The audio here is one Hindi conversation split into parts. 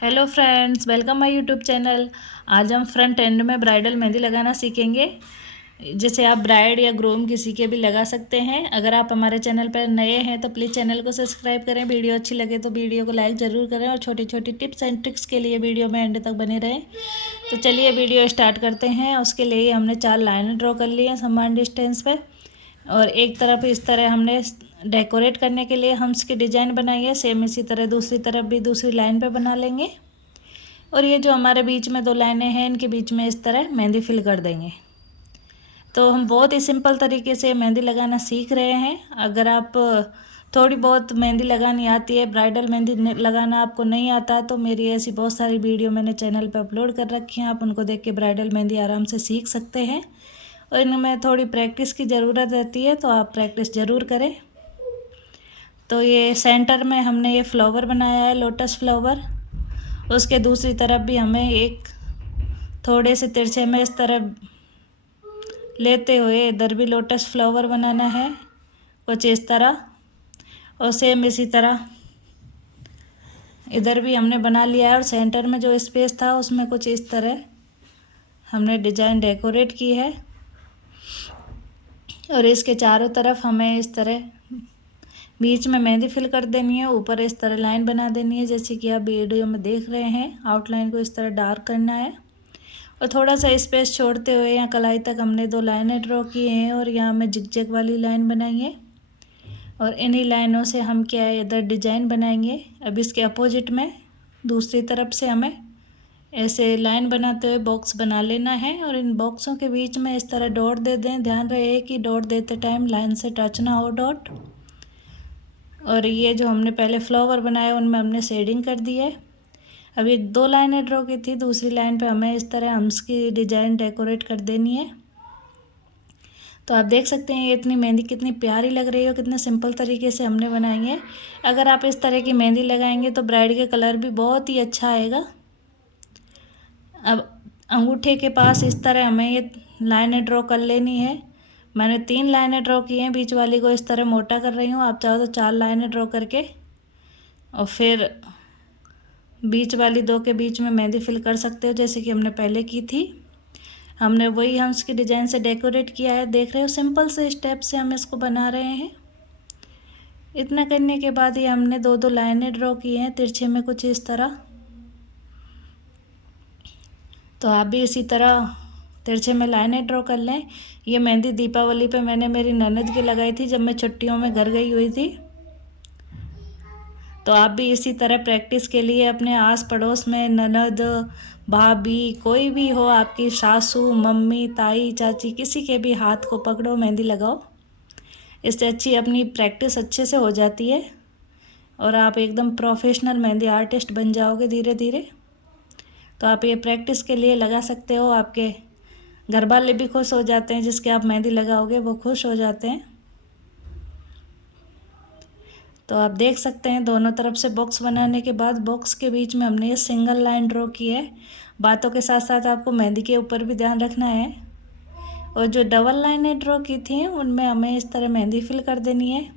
Hello friends, welcome my YouTube channel. आज हम फ्रंट एंड में ब्राइडल मेहंदी लगाना सीखेंगे। जैसे आप ब्राइड या ग्रूम किसी के भी लगा सकते हैं। अगर आप हमारे चैनल पर नए हैं तो प्लीज़ चैनल को सब्सक्राइब करें। वीडियो अच्छी लगे तो वीडियो को लाइक ज़रूर करें और छोटी छोटी टिप्स एंड ट्रिक्स के लिए वीडियो में एंड तक बने रहें। तो चलिए वीडियो स्टार्ट करते हैं। उसके लिए हमने 4 लाइनें ड्रॉ कर ली हैं समान डिस्टेंस पर, और एक तरफ इस तरह हमने डेकोरेट करने के लिए हम्स की डिज़ाइन बनाई है। सेम इसी तरह दूसरी तरफ भी दूसरी लाइन पे बना लेंगे। और ये जो हमारे बीच में 2 लाइनें हैं, इनके बीच में इस तरह मेहंदी फिल कर देंगे। तो हम बहुत ही सिंपल तरीके से मेहंदी लगाना सीख रहे हैं। अगर आप थोड़ी बहुत मेहंदी लगानी आती है, ब्राइडल मेहंदी लगाना आपको नहीं आता, तो मेरी ऐसी बहुत सारी वीडियो मैंने चैनल पे अपलोड कर रखी हैं। आप उनको देख के ब्राइडल मेहंदी आराम से सीख सकते हैं। और इनमें थोड़ी प्रैक्टिस की ज़रूरत रहती है, तो आप प्रैक्टिस ज़रूर करें। तो ये सेंटर में हमने ये फ्लावर बनाया है, लोटस फ्लावर। उसके दूसरी तरफ भी हमें एक थोड़े से तिरछे में इस तरह लेते हुए इधर भी लोटस फ्लावर बनाना है, कुछ इस तरह। और सेम इसी तरह इधर भी हमने बना लिया है। और सेंटर में जो स्पेस था उसमें कुछ इस तरह हमने डिजाइन डेकोरेट की है। और इसके चारों तरफ हमें इस तरह बीच में मेहंदी फिल कर देनी है। ऊपर इस तरह लाइन बना देनी है, जैसे कि आप वीडियो में देख रहे हैं। आउटलाइन को इस तरह डार्क करना है और थोड़ा सा स्पेस छोड़ते हुए यहाँ कलाई तक हमने 2 लाइनें ड्रॉ की हैं। और यहाँ हमें जिगजैग वाली लाइन बनाई है। और इन्हीं लाइनों से हम क्या है, इधर डिजाइन बनाएंगे। अब इसके अपोजिट में दूसरी तरफ से हमें ऐसे लाइन बनाते हुए बॉक्स बना लेना है। और इन बॉक्सों के बीच में इस तरह डॉट दे दें। ध्यान रहे कि डॉट देते टाइम लाइन से टच ना हो डॉट। और ये जो हमने पहले फ्लावर बनाया उनमें हमने शेडिंग कर दी है। अब ये 2 लाइनें ड्रॉ की थी, दूसरी लाइन पे हमें इस तरह हम्स की डिज़ाइन डेकोरेट कर देनी है। तो आप देख सकते हैं ये इतनी मेहंदी कितनी प्यारी लग रही है, कितने सिंपल तरीके से हमने बनाई है। अगर आप इस तरह की मेहंदी लगाएंगे तो ब्राइड के कलर भी बहुत ही अच्छा आएगा। अब अंगूठे के पास इस तरह हमें ये लाइनें ड्रॉ कर लेनी है। मैंने 3 लाइनें ड्रॉ की हैं, बीच वाली को इस तरह मोटा कर रही हूँ। आप चाहो तो 4 लाइनें ड्रॉ करके और फिर बीच वाली 2 के बीच में मेहंदी फिल कर सकते हो, जैसे कि हमने पहले की थी। हमने वही हम्स की डिज़ाइन से डेकोरेट किया है, देख रहे हो। सिंपल से स्टेप से हम इसको बना रहे हैं। इतना करने के बाद ये हमने 2 लाइनें ड्रॉ की हैं तिरछे में कुछ इस तरह। तो आप भी इसी तरह तिरछे में लाइनें ड्रॉ कर लें। ये मेहंदी दीपावली पे मैंने मेरी ननद की लगाई थी, जब मैं छुट्टियों में घर गई हुई थी। तो आप भी इसी तरह प्रैक्टिस के लिए अपने आस पड़ोस में ननद, भाभी, कोई भी हो, आपकी सासू, मम्मी, ताई, चाची, किसी के भी हाथ को पकड़ो, मेहंदी लगाओ। इससे अच्छी अपनी प्रैक्टिस अच्छे से हो जाती है और आप एकदम प्रोफेशनल मेहंदी आर्टिस्ट बन जाओगे धीरे धीरे। तो आप ये प्रैक्टिस के लिए लगा सकते हो। आपके घर वाले भी खुश हो जाते हैं, जिसके आप मेहंदी लगाओगे वो खुश हो जाते हैं। तो आप देख सकते हैं दोनों तरफ से बॉक्स बनाने के बाद बॉक्स के बीच में हमने ये सिंगल लाइन ड्रॉ की है। बातों के साथ साथ आपको मेहंदी के ऊपर भी ध्यान रखना है। और जो डबल लाइनें ड्रॉ की थी उनमें हमें इस तरह मेहंदी फिल कर देनी है।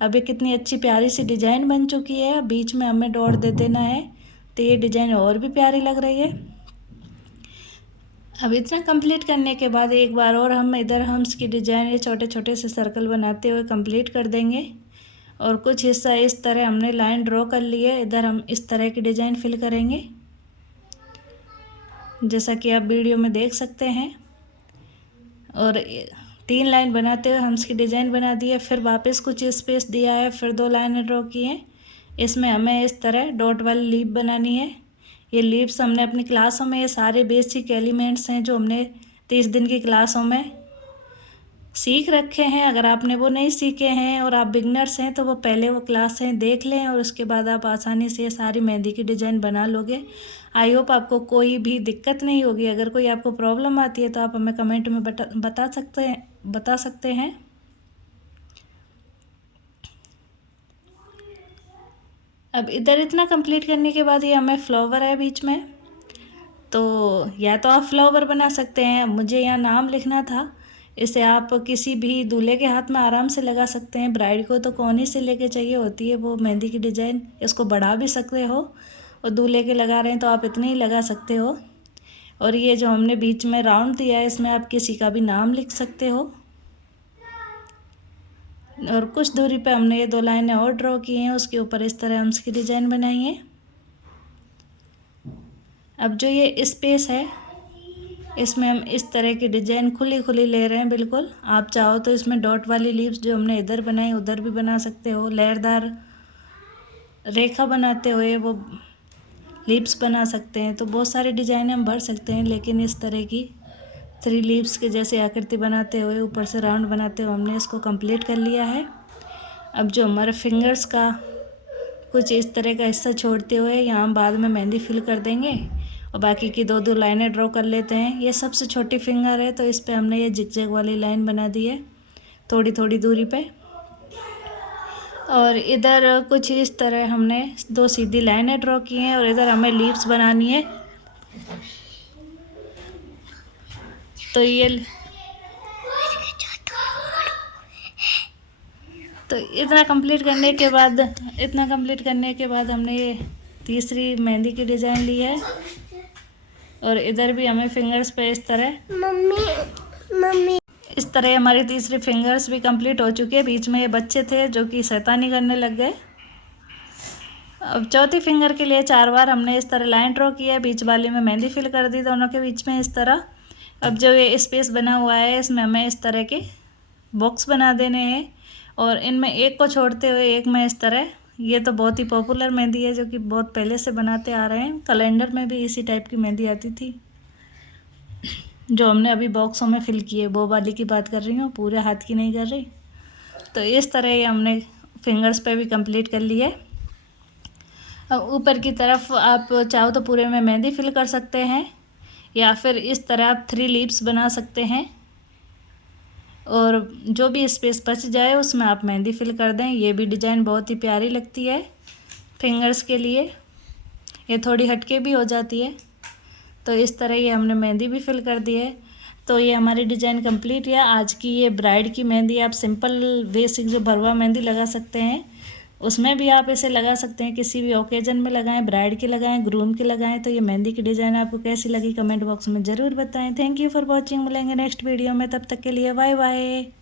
अब ये कितनी अच्छी प्यारी सी डिज़ाइन बन चुकी है। बीच में हमें डॉट दे देना है, तो ये डिज़ाइन और भी प्यारी लग रही है। अब इतना कंप्लीट करने के बाद एक बार और हम इधर हम्स की डिज़ाइन ये छोटे छोटे से सर्कल बनाते हुए कंप्लीट कर देंगे। और कुछ हिस्सा इस तरह हमने लाइन ड्रॉ कर ली है, इधर हम इस तरह की डिज़ाइन फिल करेंगे, जैसा कि आप वीडियो में देख सकते हैं। और 3 लाइन बनाते हुए हम्स की डिज़ाइन बना दी है। फिर वापस कुछ स्पेस दिया है, फिर 2 लाइनें ड्रॉ की हैं। इसमें हमें इस तरह डॉट वाली लीफ बनानी है। ये लीव्स हमने अपनी क्लासों में, ये सारे बेसिक एलिमेंट्स हैं जो हमने 30 दिन की क्लासों में सीख रखे हैं। अगर आपने वो नहीं सीखे हैं और आप बिगनर्स हैं तो वो पहले वो क्लासें देख लें और उसके बाद आप आसानी से ये सारी मेहंदी की डिज़ाइन बना लोगे। आई होप आपको कोई भी दिक्कत नहीं होगी। अगर कोई आपको प्रॉब्लम आती है तो आप हमें कमेंट में बता सकते हैं। अब इधर इतना कंप्लीट करने के बाद ये हमें फ्लावर है बीच में, तो या तो आप फ्लावर बना सकते हैं। मुझे यहाँ नाम लिखना था, इसे आप किसी भी दूल्हे के हाथ में आराम से लगा सकते हैं। ब्राइड को तो कोनी से लेके चाहिए होती है वो मेहंदी की डिज़ाइन, इसको बढ़ा भी सकते हो। और दूल्हे के लगा रहे हैं तो आप इतने ही लगा सकते हो। और ये जो हमने बीच में राउंड दिया है इसमें आप किसी का भी नाम लिख सकते हो। और कुछ दूरी पे हमने ये 2 लाइनें और ड्रॉ की हैं, उसके ऊपर इस तरह हम उसकी डिज़ाइन बनाई है। अब जो ये स्पेस है इसमें हम इस तरह की डिज़ाइन खुली खुली ले रहे हैं बिल्कुल। आप चाहो तो इसमें डॉट वाली लीव्स जो हमने इधर बनाई उधर भी बना सकते हो। लेयरदार रेखा बनाते हुए वो लीव्स बना सकते हैं। तो बहुत सारी डिज़ाइनें हम भर सकते हैं, लेकिन इस तरह की 3 लीव्स के जैसे आकृति बनाते हुए ऊपर से राउंड बनाते हुए हमने इसको कंप्लीट कर लिया है। अब जो हमारे फिंगर्स का कुछ इस तरह का हिस्सा छोड़ते हुए यहाँ हम बाद में मेहंदी फिल कर देंगे और बाकी की 2 लाइनें ड्रॉ कर लेते हैं। ये सबसे छोटी फिंगर है तो इस पे हमने ये जिगजैग वाली लाइन बना दी है थोड़ी थोड़ी दूरी पे। और इधर कुछ इस तरह हमने 2 सीधी लाइनें ड्रॉ की हैं और इधर हमें लीव्स बनानी है। तो ये इतना कंप्लीट करने के बाद हमने ये तीसरी मेहंदी की डिज़ाइन ली है। और इधर भी हमें फिंगर्स पे इस तरह इस तरह हमारी तीसरी फिंगर्स भी कंप्लीट हो चुकी है। बीच में ये बच्चे थे जो कि शैतानी करने लग गए। अब चौथी फिंगर के लिए 4 बार हमने इस तरह लाइन ड्रॉ की है, बीच वाले में मेहंदी फिल कर दी दोनों के बीच में इस तरह। अब जो ये स्पेस बना हुआ है इसमें हमें इस तरह के बॉक्स बना देने हैं और इनमें एक को छोड़ते हुए एक में इस तरह। ये तो बहुत ही पॉपुलर मेहंदी है जो कि बहुत पहले से बनाते आ रहे हैं। कैलेंडर में भी इसी टाइप की मेहंदी आती थी जो हमने अभी बॉक्सों में फिल की है, वो वाली की बात कर रही हूँ, पूरे हाथ की नहीं कर रही। तो इस तरह ये हमने फिंगर्स पे भी कंप्लीट कर ली है। अब ऊपर की तरफ आप चाहो तो पूरे में मेहंदी फिल कर सकते हैं या फिर इस तरह आप 3 लीव्स बना सकते हैं और जो भी स्पेस बच जाए उसमें आप मेहंदी फिल कर दें। ये भी डिज़ाइन बहुत ही प्यारी लगती है फिंगर्स के लिए, ये थोड़ी हटके भी हो जाती है। तो इस तरह ये हमने मेहंदी भी फिल कर दी है। तो ये हमारी डिज़ाइन कंप्लीट है। आज की ये ब्राइड की मेहंदी आप सिंपल बेसिक जो भरवा मेहंदी लगा सकते हैं उसमें भी आप इसे लगा सकते हैं, किसी भी ओकेजन में लगाएं, ब्राइड की लगाएं, ग्रूम की लगाएं। तो ये मेहंदी की डिज़ाइन आपको कैसी लगी कमेंट बॉक्स में ज़रूर बताएं। Thank you for watching. मिलेंगे नेक्स्ट वीडियो में, तब तक के लिए बाय बाय।